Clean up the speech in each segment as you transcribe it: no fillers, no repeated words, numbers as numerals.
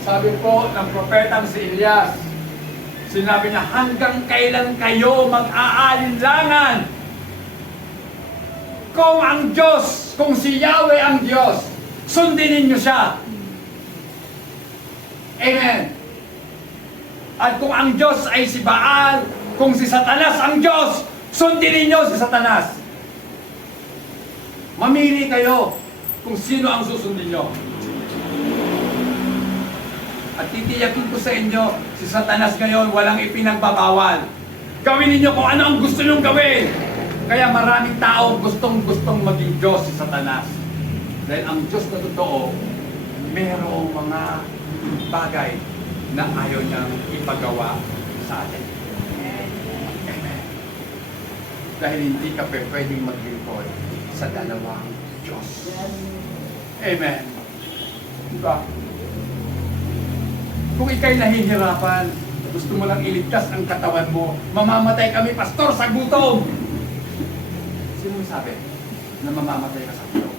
Sabi po ng propetang si Elias, sinabi niya, hanggang kailan kayo mag-aalinlangan? Kung ang Diyos, kung si Yahweh ang Diyos, sundin ninyo siya. Amen. At kung ang Diyos ay si Baal, kung si Satanas ang Diyos, sundin ninyo si Satanas. Mamili kayo kung sino ang susundin nyo. At titiyakin ko sa inyo, si Satanas ngayon walang ipinagbabawal. Gawin ninyo kung ano ang gusto nyong gawin. Kaya maraming tao gustong maging Diyos si Satanas. Dahil ang Diyos na totoo, mayroong mga bagay na ayaw niyang ipagawa sa atin. Amen. Dahil hindi ka pwedeng maglingkod sa dalawang Diyos. Amen. Diba? Kung ikay nahihirapan, gusto mo lang iligtas ang katawan mo, mamamatay kami, pastor, sa gutom. Sino sabi na mamamatay ka sa gutom?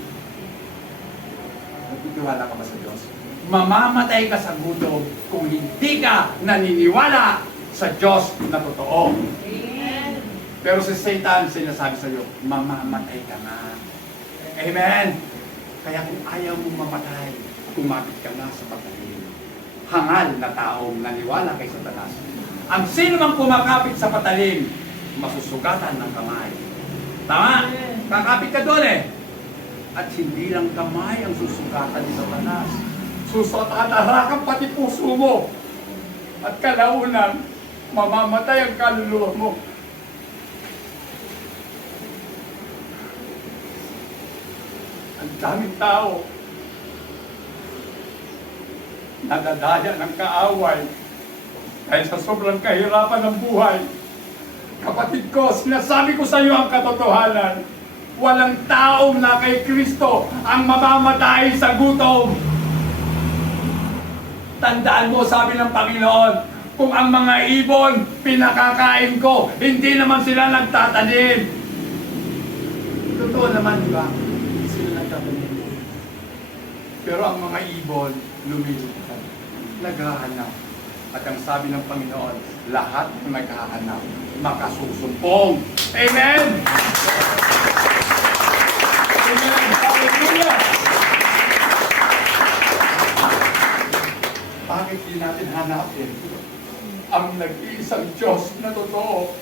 Nagtitiwala ka ba sa Diyos? Mamamatay ka sa gutom kung hindi ka naniniwala sa Diyos na totoo. Amen. Pero si Satan sinasabi sa iyo, mamamatay ka na. Amen. Kaya kung ayaw mong mamatay, kumapit ka na sa patalim. Hangal na taong naniwala kay Satanas. Ang sino mang kumakapit sa patalim, masusugatan ng kamay. Tama? Kakapit ka doon eh. At hindi lang kamay ang susugatan ni Satanas. Susutatarakang pati puso mo. At kalaunan, mamamatay ang kaluluwa mo. Ang daming tao nadadaya ng kaaway dahil sa sobrang kahirapan ng buhay. Kapatid ko, sinasabi ko sa iyo ang katotohanan. Walang taong na kay Kristo ang mamamatay sa gutom. Tandaan mo, sabi ng Panginoon, kung ang mga ibon pinakakain ko, hindi naman sila nagtatanim. Totoo naman, di ba? Hindi sila nagtatanim. Pero ang mga ibon, lumilipad, naghahanap. At ang sabi ng Panginoon, lahat ng naghahanap, makasusumpong. Amen! Amen! Hallelujah! Bakit di natin hanapin ang nag-iisang Diyos na totoo?